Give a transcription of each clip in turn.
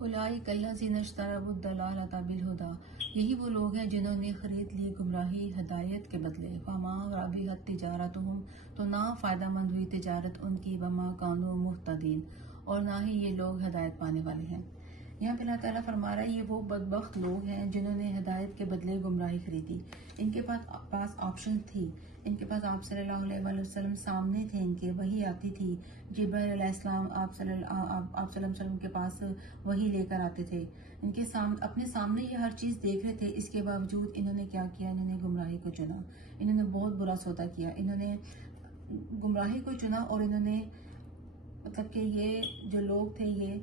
اولئک الذین اشتروا الضلالۃ بالہدیٰ، یہی وہ لوگ ہیں جنہوں نے خرید لی گمراہی ہدایت کے بدلے. فما ربحت تجارتہم، تو نہ فائدہ مند ہوئی تجارت ان کی. وما کانوا مہتدین، اور نہ ہی یہ لوگ ہدایت پانے والے ہیں. یہاں پہ اللہ تعالیٰ فرما رہا ہے یہ وہ بدبخت لوگ ہیں جنہوں نے ہدایت کے بدلے گمراہی خریدی. ان کے پاس آپشن تھی، ان کے پاس آپ صلی اللہ علیہ وآلہ وسلم سامنے تھے، ان کے وحی آتی تھی. جبرائیل علیہ السلام آپ صلی اللہ علیہ وسلم کے پاس وحی لے کر آتے تھے. ان کے سامنے، اپنے سامنے یہ ہر چیز دیکھ رہے تھے. اس کے باوجود انہوں نے کیا کیا؟ انہوں نے گمراہی کو چنا. انہوں نے بہت برا سودا کیا. انہوں نے گمراہی کو چنا، اور انہوں نے مطلب کہ یہ جو لوگ تھے یہ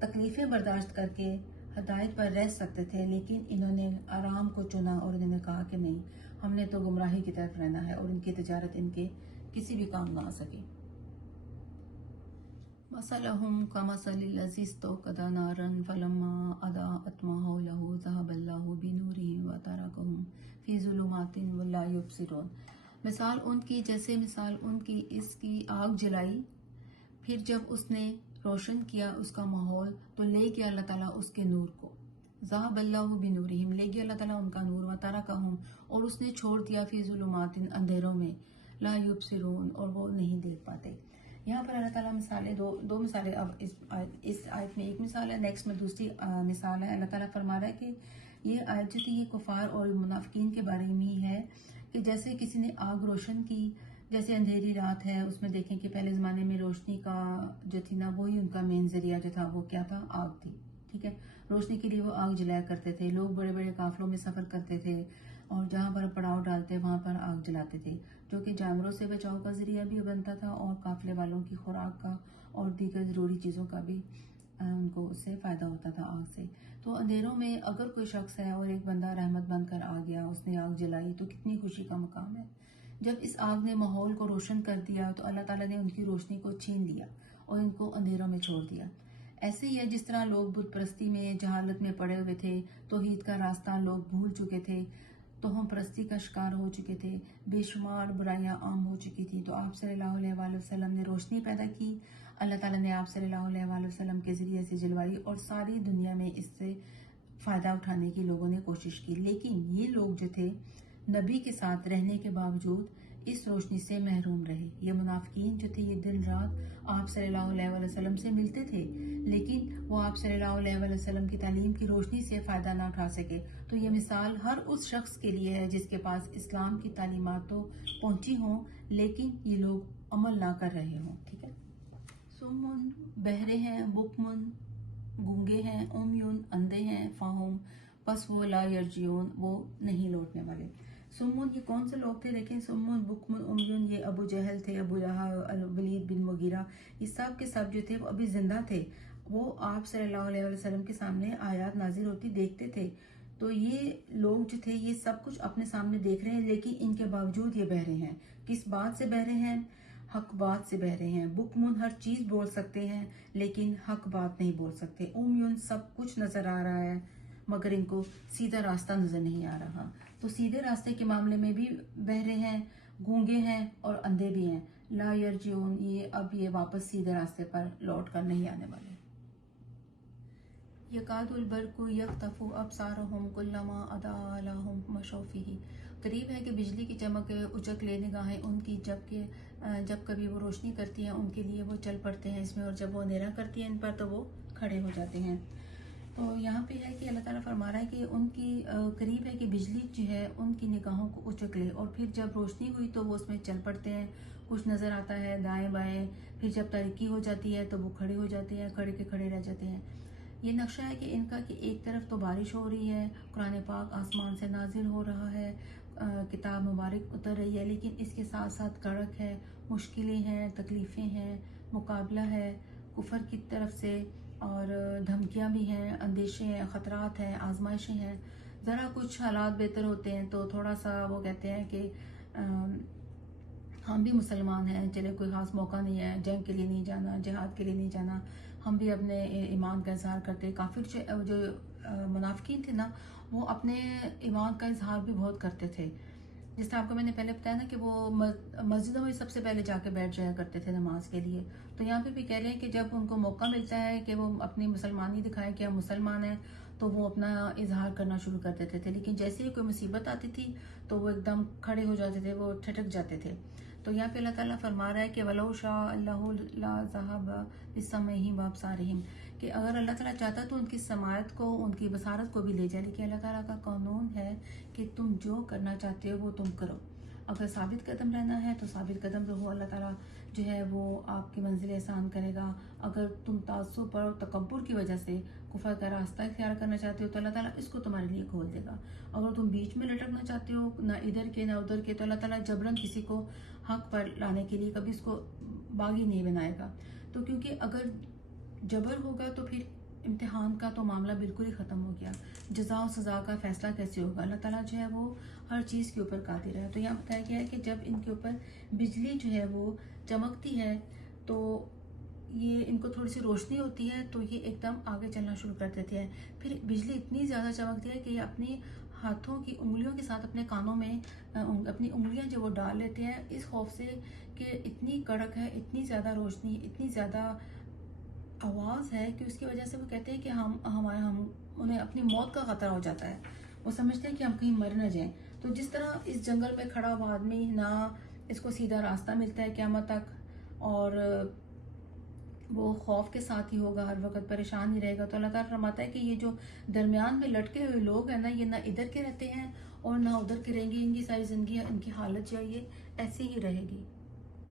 تکلیفیں برداشت کر کے ہدایت پر رہ سکتے تھے، لیکن انہوں نے آرام کو چنا اور انہوں نے کہا کہ نہیں، ہم نے تو گمراہی کی طرف رہنا ہے، اور ان کی تجارت ان کے کسی بھی کام نہ آ سکی. مثلهم كمثل الذي استوقد نارا فلما أضاءت ما حوله ذهب الله بنورهم وتركهم في ظلمات لا يبصرون. مثال ان کی جیسے مثال ان کی اس کی آگ جلائی، پھر جب اس نے روشن کیا اس کا ماحول، تو لے گیا اللہ تعالیٰ اس کے نور کو. ذهب الله بنورهم، لے گیا اللہ تعالیٰ ان کا نور. وترکهم، اور اس نے چھوڑ دیا فی ظلمات، اندھیروں میں. لا یبصرون، اور وہ نہیں دیکھ پاتے. یہاں پر اللہ تعالیٰ مثالیں دو مثالیں، اب اس آیت میں ایک مثال ہے، نیکسٹ میں دوسری مثال ہے. اللہ تعالیٰ فرما رہا ہے کہ یہ آیت جو تھی یہ کفار اور منافقین کے بارے میں ہی ہے، کہ جیسے کسی نے آگ روشن کی، جیسے اندھیری رات ہے، اس میں دیکھیں کہ پہلے زمانے میں روشنی کا جو تھی نا وہی ان کا مین ذریعہ جو تھا وہ کیا تھا؟ آگ تھی. ٹھیک ہے، روشنی کے لیے وہ آگ جلایا کرتے تھے. لوگ بڑے بڑے قافلوں میں سفر کرتے تھے اور جہاں پر پڑاؤ ڈالتے وہاں پر آگ جلاتے تھے، جو کہ جانوروں سے بچاؤ کا ذریعہ بھی بنتا تھا، اور قافلے والوں کی خوراک کا اور دیگر ضروری چیزوں کا بھی ان کو اس سے فائدہ ہوتا تھا آگ سے. تو اندھیروں میں اگر کوئی شخص ہے اور ایک بندہ رحمت بن کر آ گیا، اس نے آگ جلائی، تو کتنی خوشی کا مقام ہے. جب اس آگ نے ماحول کو روشن کر دیا تو اللہ تعالیٰ نے ان کی روشنی کو چھین لیا اور ان کو اندھیروں میں چھوڑ دیا. ایسے ہی ہے جس طرح لوگ بت پرستی میں جہالت میں پڑے ہوئے تھے، توحید کا راستہ لوگ بھول چکے تھے، توہم پرستی کا شکار ہو چکے تھے، بے شمار برائیاں عام ہو چکی تھیں. تو آپ صلی اللہ علیہ وآلہ وسلم نے روشنی پیدا کی. اللہ تعالیٰ نے آپ صلی اللہ علیہ وآلہ وسلم کے ذریعے سے جلوائی، اور ساری دنیا میں اس سے فائدہ اٹھانے کی لوگوں نے کوشش کی. لیکن یہ لوگ جو تھے نبی کے ساتھ رہنے کے باوجود اس روشنی سے محروم رہے. یہ منافقین جو تھے یہ دن رات آپ صلی اللہ علیہ وآلہ وسلم سے ملتے تھے، لیکن وہ آپ صلی اللہ علیہ وآلہ وسلم کی تعلیم کی روشنی سے فائدہ نہ اٹھا سکے. تو یہ مثال ہر اس شخص کے لیے ہے جس کے پاس اسلام کی تعلیمات تو پہنچی ہوں لیکن یہ لوگ عمل نہ کر رہے ہوں. ٹھیک ہے، سمن بہرے ہیں، بکمن گونگے ہیں، امیون اندھے ہیں، فاہم پس وہ لا یرجعون، وہ نہیں لوٹنے والے. سمن یہ کون سے لوگ تھے؟ دیکھیں، سمن بکمن امیون، یہ ابو جہل تھے، ابو لہب، الولید بن مغیرہ، یہ سب کے سب جو تھے وہ ابھی زندہ تھے. وہ آپ صلی اللہ علیہ وسلم کے سامنے آیات نازل ہوتی دیکھتے تھے. تو یہ لوگ جو تھے یہ سب کچھ اپنے سامنے دیکھ رہے ہیں، لیکن ان کے باوجود یہ بہرے ہیں. کس بات سے بہرے ہیں؟ حق بات سے بہرے ہیں. بکمن ہر چیز بول سکتے ہیں لیکن حق بات نہیں بول سکتے. امیون سب کچھ نظر آ رہا ہے مگر ان کو سیدھا راستہ نظر نہیں آ رہا. تو سیدھے راستے کے معاملے میں بھی بہرے ہیں، گونگے ہیں اور اندھے بھی ہیں. لا یرجعون، یہ واپس سیدھے راستے پر لوٹ کر نہیں آنے والے. یکاد البرق یخطف ابصارهم کلما اضاء لهم مشوا فیہ، قریب ہے کہ بجلی کی چمک اچک لے نگاہیں ان کی، جب کبھی وہ روشنی کرتی ہیں ان کے لیے وہ چل پڑتے ہیں اس میں، اور جب وہ اندھیرا کرتی ہیں ان پر تو وہ کھڑے ہو جاتے ہیں. تو یہاں پہ ہے کہ اللہ تعالیٰ فرما رہا ہے کہ ان کی قریب ہے کہ بجلی جو ہے ان کی نگاہوں کو اچک لے، اور پھر جب روشنی ہوئی تو وہ اس میں چل پڑتے ہیں، کچھ نظر آتا ہے دائیں بائیں، پھر جب تاریکی ہو جاتی ہے تو وہ کھڑے ہو جاتے ہیں، کھڑے کے کھڑے رہ جاتے ہیں. یہ نقشہ ہے کہ ان کا کہ ایک طرف تو بارش ہو رہی ہے، قرآن پاک آسمان سے نازل ہو رہا ہے، کتاب مبارک اتر رہی ہے، لیکن اس کے ساتھ ساتھ کڑک ہے، مشکلیں ہیں، تکلیفیں ہیں، مقابلہ ہے کفر کی طرف سے، اور دھمکیاں بھی ہیں، اندیشے ہیں، خطرات ہیں، آزمائشیں ہیں. ذرا کچھ حالات بہتر ہوتے ہیں تو تھوڑا سا وہ کہتے ہیں کہ ہم بھی مسلمان ہیں، چلے کوئی خاص موقع نہیں ہے، جنگ کے لیے نہیں جانا، جہاد کے لیے نہیں جانا، ہم بھی اپنے ایمان کا اظہار کرتے. کافر جو منافقین تھے نا وہ اپنے ایمان کا اظہار بھی بہت کرتے تھے، جس طرح آپ کو میں نے پہلے بتایا نا کہ وہ مسجدوں میں سب سے پہلے جا کے بیٹھ جایا کرتے تھے نماز کے لیے، تو یہاں پہ بھی کہہ رہے ہیں کہ جب ان کو موقع ملتا ہے کہ وہ اپنی مسلمانی دکھائیں کہ ہم مسلمان ہیں، تو وہ اپنا اظہار کرنا شروع کر دیتے تھے، لیکن جیسے ہی کوئی مصیبت آتی تھی تو وہ ایک دم کھڑے ہو جاتے تھے، وہ ٹھٹک جاتے تھے۔ تو یہاں پہ اللہ تعالیٰ فرما رہا ہے کہ وَلَوْ شَاءَ اللَّهُ لَذَهَبَ بِسَمْعِهِمْ وَأَبْصَارِهِمْ، کہ اگر اللہ تعالیٰ چاہتا تو ان کی سماعت کو، ان کی بصارت کو بھی لے جائے، لیکن اللہ تعالیٰ کا قانون ہے کہ تم جو کرنا چاہتے ہو وہ تم کرو۔ اگر ثابت قدم رہنا ہے تو ثابت قدم رہو، اللہ تعالیٰ جو ہے وہ آپ کی منزل آسان کرے گا۔ اگر تم تعصب اور تکبر کی وجہ سے کفر کا راستہ اختیار کرنا چاہتے ہو تو اللہ تعالیٰ اس کو تمہارے لیے کھول دے گا۔ اگر تم بیچ میں لٹکنا چاہتے ہو، نہ ادھر کے نہ ادھر کے، تو اللہ تعالیٰ جبراً کسی کو حق پر لانے کے لیے کبھی اس کو باغی نہیں بنائے گا۔ تو کیونکہ اگر جبر ہوگا تو پھر امتحان کا تو معاملہ بالکل ہی ختم ہو گیا، جزا و سزا کا فیصلہ کیسے ہوگا؟ اللہ تعالیٰ جو ہے وہ ہر چیز کے اوپر قادر ہے۔ تو یہاں بتایا گیا ہے کہ جب ان کے اوپر بجلی جو ہے وہ چمکتی ہے تو یہ ان کو تھوڑی سی روشنی ہوتی ہے تو یہ ایک دم آگے چلنا شروع کر دیتے ہیں۔ پھر بجلی اتنی زیادہ چمکتی ہے کہ یہ اپنی ہاتھوں کی انگلیوں کے ساتھ اپنے کانوں میں اپنی انگلیاں جو وہ ڈال لیتے ہیں، اس خوف سے کہ اتنی کڑک ہے، اتنی زیادہ روشنی، اتنی زیادہ آواز ہے کہ اس کی وجہ سے وہ کہتے ہیں کہ ہم انہیں اپنی موت کا خطرہ ہو جاتا ہے، وہ سمجھتے ہیں کہ ہم کہیں مر نہ جائیں۔ تو جس طرح اس جنگل میں کھڑا ہوا آدمی نہ اس کو سیدھا راستہ ملتا ہے قیامت تک، اور وہ خوف کے ساتھ ہی ہوگا، ہر وقت پریشان ہی رہے گا، تو اللہ تعالیٰ فرماتا ہے کہ یہ جو درمیان میں لٹکے ہوئے لوگ ہیں نا، یہ نہ ادھر کے رہتے ہیں اور نہ ادھر کے رہیں گے، ان کی ساری زندگی ان کی حالت جو ہے یہ ایسی ہی رہے گی۔